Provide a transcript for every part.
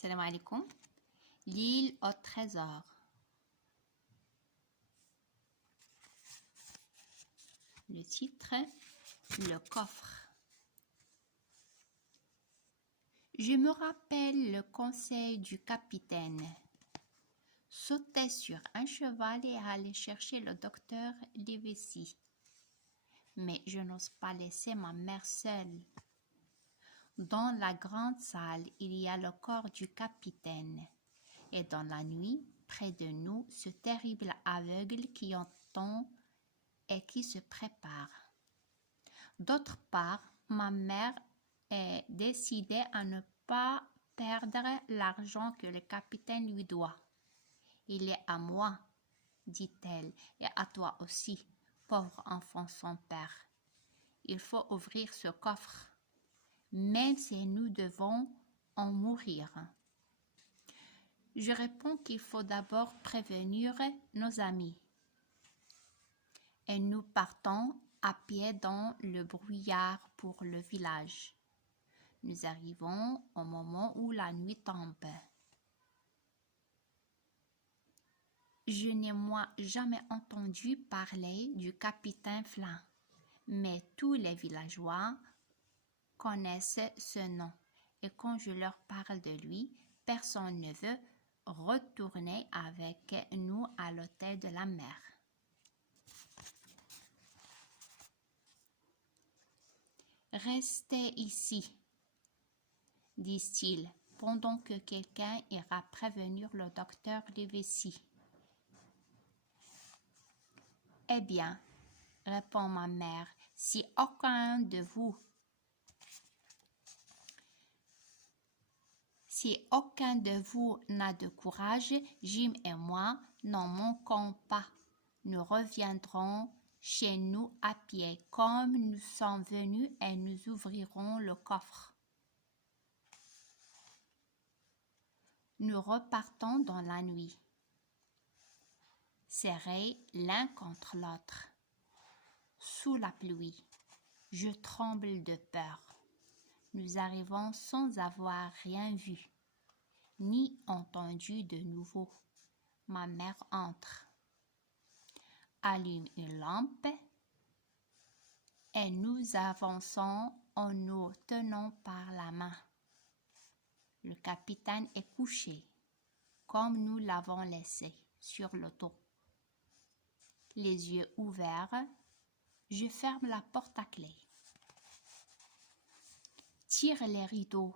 Salam alaikum. L'île au trésor. Le titre, le coffre. Je me rappelle le conseil du capitaine. Sauter sur un cheval et aller chercher le docteur Livesey. Mais je n'ose pas laisser ma mère seule. Dans la grande salle, il y a le corps du capitaine. Et dans la nuit, près de nous, ce terrible aveugle qui entend et qui se prépare. D'autre part, ma mère est décidée à ne pas perdre l'argent que le capitaine lui doit. Il est à moi, dit-elle, et à toi aussi, pauvre enfant sans père. Il faut ouvrir ce coffre, même si nous devons en mourir. Je réponds qu'il faut d'abord prévenir nos amis. Et nous partons à pied dans le brouillard pour le village. Nous arrivons au moment où la nuit tombe. Je n'ai moi jamais entendu parler du capitaine Flint, mais tous les villageois connaissent ce nom. Et quand je leur parle de lui, personne ne veut retourner avec nous à l'hôtel de la mer. Restez ici, disent-ils, pendant que quelqu'un ira prévenir le docteur Livesey. Eh bien, répond ma mère, si aucun de vous n'a de courage, Jim et moi n'en manquons pas. Nous reviendrons chez nous à pied comme nous sommes venus et nous ouvrirons le coffre. Nous repartons dans la nuit, serrés l'un contre l'autre. Sous la pluie, je tremble de peur. Nous arrivons sans avoir rien vu, ni entendu de nouveau. Ma mère entre, allume une lampe et nous avançons en nous tenant par la main. Le capitaine est couché, comme nous l'avons laissé, sur le dos. Les yeux ouverts, je ferme la porte à clé. Tire les rideaux,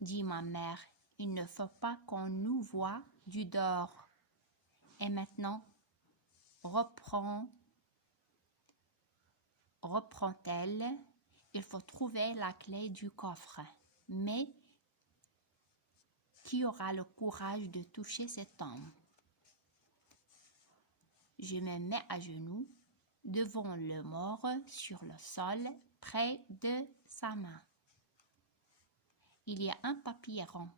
dit ma mère. Il ne faut pas qu'on nous voie du dehors. Et maintenant, reprend-elle, il faut trouver la clé du coffre. Mais qui aura le courage de toucher cet homme? Je me mets à genoux devant le mort sur le sol, près de sa main. Il y a un papier rond,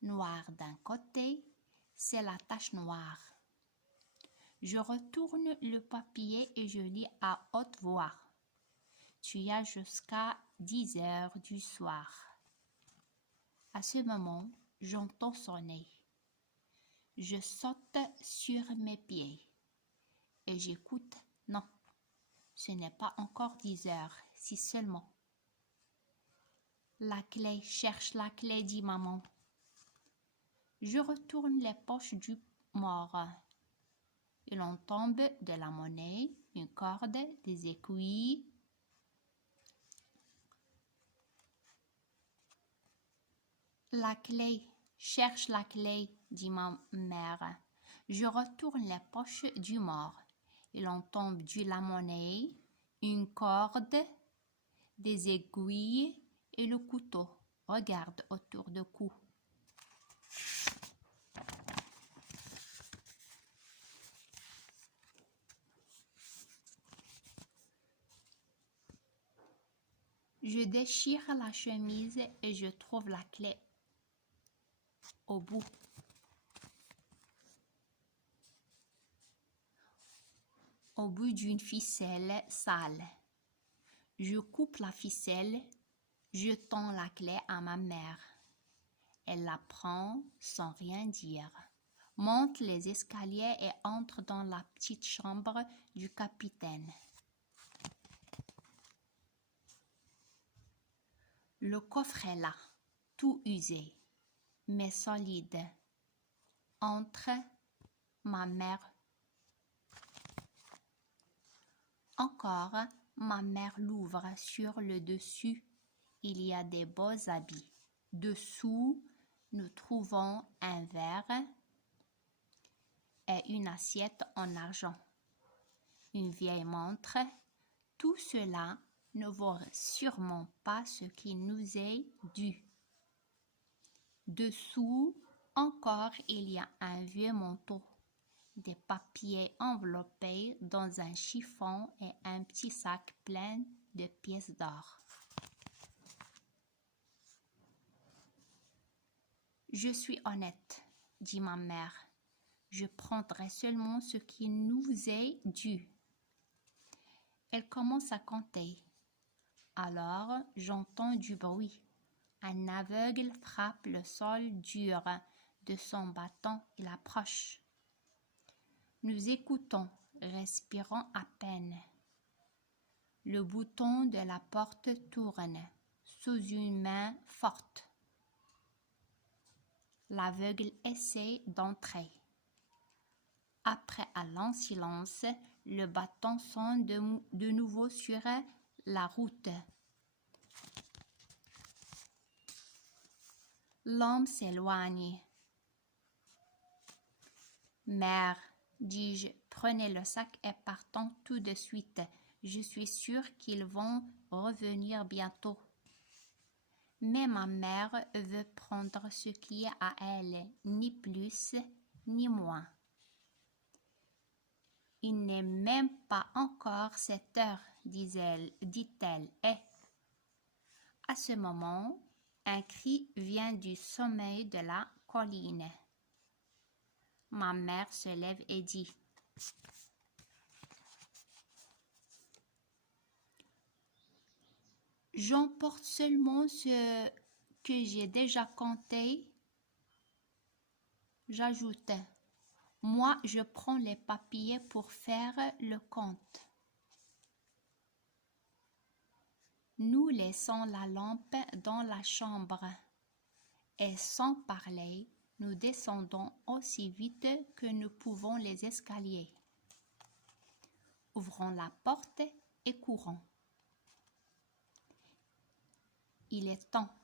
noir d'un côté, c'est la tache noire. Je retourne le papier et je lis à haute voix. Tu as jusqu'à 10 heures du soir. À ce moment, j'entends sonner. Je saute sur mes pieds et j'écoute. Non, ce n'est pas encore 10 heures, si seulement. La clé, cherche la clé, dit maman. Je retourne les poches du mort. Il en tombe de la monnaie, une corde, des aiguilles. La clé, cherche la clé, dit ma mère. Je retourne les poches du mort. Il en tombe de la monnaie, une corde, des aiguilles et le couteau. Regarde autour de cou. Je déchire la chemise et je trouve la clé au bout. Au bout d'une ficelle sale. Je coupe la ficelle, je tends la clé à ma mère. Elle la prend sans rien dire, monte les escaliers et entre dans la petite chambre du capitaine. Le coffre est là, tout usé, mais solide. Entre ma mère. Encore, ma mère l'ouvre. Sur le dessus, il y a des beaux habits. Dessous, nous trouvons un verre et une assiette en argent. Une vieille montre. Tout cela ne vaut sûrement pas ce qui nous est dû. Dessous, encore, il y a un vieux manteau, des papiers enveloppés dans un chiffon et un petit sac plein de pièces d'or. Je suis honnête, dit ma mère. Je prendrai seulement ce qui nous est dû. Elle commence à compter. Alors, j'entends du bruit. Un aveugle frappe le sol dur de son bâton. Il approche. Nous écoutons, respirons à peine. Le bouton de la porte tourne sous une main forte. L'aveugle essaie d'entrer. Après un long silence, le bâton sonne de nouveau sur la route. L'homme s'éloigne. Mère, dis-je, prenez le sac et partons tout de suite. Je suis sûre qu'ils vont revenir bientôt. Mais ma mère veut prendre ce qui est à elle, ni plus ni moins. Il n'est même pas encore 7 heures, dit-elle, et à ce moment, un cri vient du sommet de la colline. Ma mère se lève et dit: j'emporte seulement ce que j'ai déjà compté. J'ajoute: moi, je prends les papiers pour faire le compte. Nous laissons la lampe dans la chambre et sans parler, nous descendons aussi vite que nous pouvons les escaliers. Ouvrons la porte et courons. Il est temps.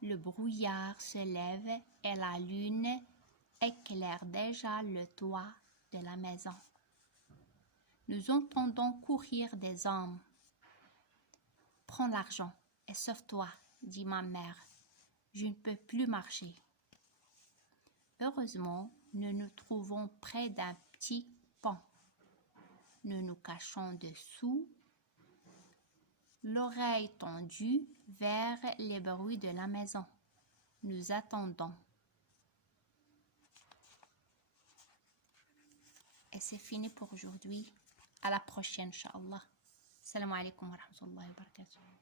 Le brouillard se lève et la lune éclaire déjà le toit de la maison. Nous entendons courir des hommes. Prends l'argent et sauve-toi, dit ma mère. Je ne peux plus marcher. Heureusement, nous nous trouvons près d'un petit pont. Nous nous cachons dessous, l'oreille tendue vers les bruits de la maison. Nous attendons. Et c'est fini pour aujourd'hui. À la prochaine, Inch'Allah. Salam alaikum wa rahmatullahi wa barakatuh.